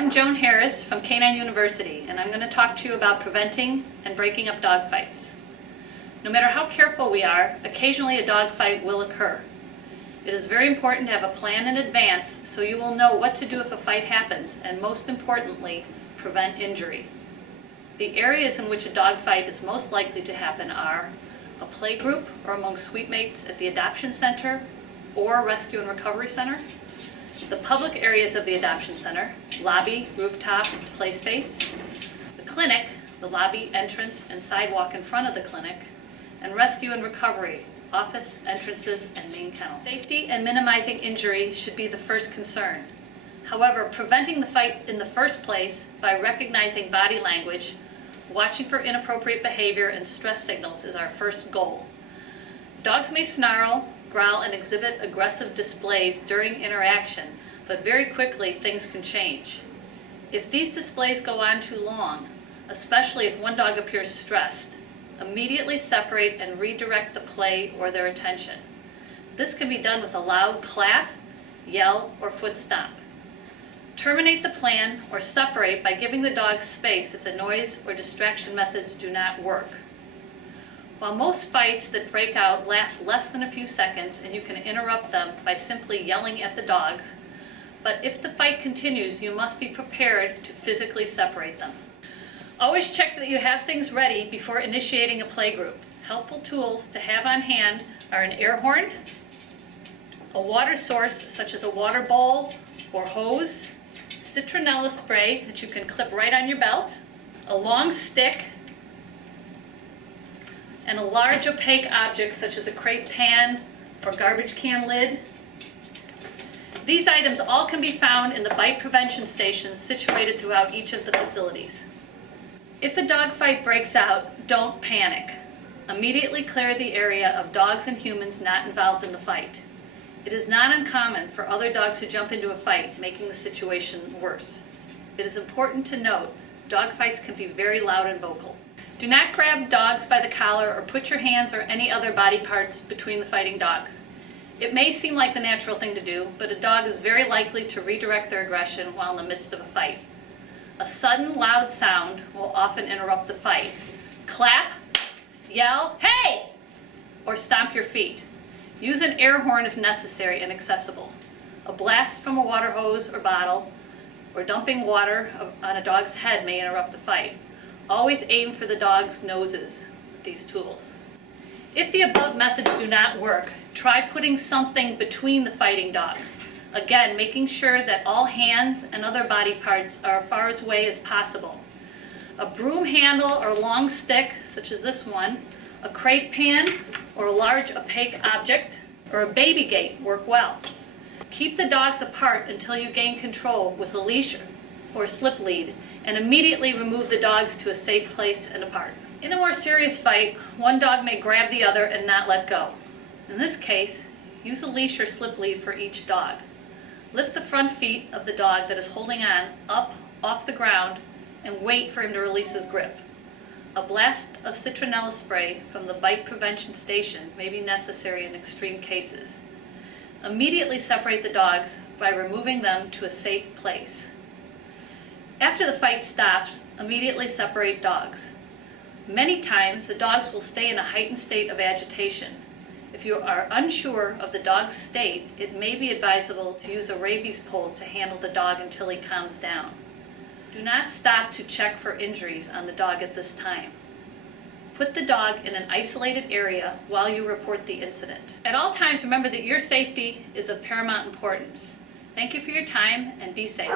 I'm Joan Harris from Canine University, and I'm going to talk to you about preventing and breaking up dog fights. No matter how careful we are, occasionally a dog fight will occur. It is very important to have a plan in advance so you will know what to do if a fight happens, and most importantly, prevent injury. The areas in which a dog fight is most likely to happen are a play group or among suitemates at the adoption center or rescue and recovery center, the public areas of the adoption center, lobby, rooftop, play space, the clinic, the lobby, entrance, and sidewalk in front of the clinic, and rescue and recovery, office, entrances, and main kennel. Safety and minimizing injury should be the first concern. However, preventing the fight in the first place by recognizing body language, watching for inappropriate behavior, and stress signals is our first goal. Dogs may snarl, growl, and exhibit aggressive displays during interaction, but very quickly things can change. If these displays go on too long, especially if one dog appears stressed, immediately separate and redirect the play or their attention. This can be done with a loud clap, yell, or foot stomp. Terminate the plan or separate by giving the dog space if the noise or distraction methods do not work. While most fights that break out last less than a few seconds and you can interrupt them by simply yelling at the dogs, but if the fight continues, you must be prepared to physically separate them. Always check that you have things ready before initiating a play group. Helpful tools to have on hand are an air horn, a water source such as a water bowl or hose, citronella spray that you can clip right on your belt, a long stick, and a large opaque object such as a crate pan or garbage can lid. These items all can be found in the bite prevention stations situated throughout each of the facilities. If a dog fight breaks out, don't panic. Immediately clear the area of dogs and humans not involved in the fight. It is not uncommon for other dogs to jump into a fight, making the situation worse. It is important to note, dog fights can be very loud and vocal. Do not grab dogs by the collar or put your hands or any other body parts between the fighting dogs. It may seem like the natural thing to do, but a dog is very likely to redirect their aggression while in the midst of a fight. A sudden loud sound will often interrupt the fight. Clap, yell, "Hey!" or stomp your feet. Use an air horn if necessary and accessible. A blast from a water hose or bottle or dumping water on a dog's head may interrupt the fight. Always aim for the dog's noses with these tools. If the above methods do not work, try putting something between the fighting dogs. Again, making sure that all hands and other body parts are as far away as possible. A broom handle or long stick, such as this one, a crate pan, or a large opaque object, or a baby gate work well. Keep the dogs apart until you gain control with a leash or slip lead, and immediately remove the dogs to a safe place and apart. In a more serious fight, one dog may grab the other and not let go. In this case, use a leash or slip lead for each dog. Lift the front feet of the dog that is holding on up off the ground and wait for him to release his grip. A blast of citronella spray from the bite prevention station may be necessary in extreme cases. Immediately separate the dogs by removing them to a safe place. After the fight stops, immediately separate dogs. Many times, the dogs will stay in a heightened state of agitation. If you are unsure of the dog's state, it may be advisable to use a rabies pole to handle the dog until he calms down. Do not stop to check for injuries on the dog at this time. Put the dog in an isolated area while you report the incident. At all times, remember that your safety is of paramount importance. Thank you for your time and be safe.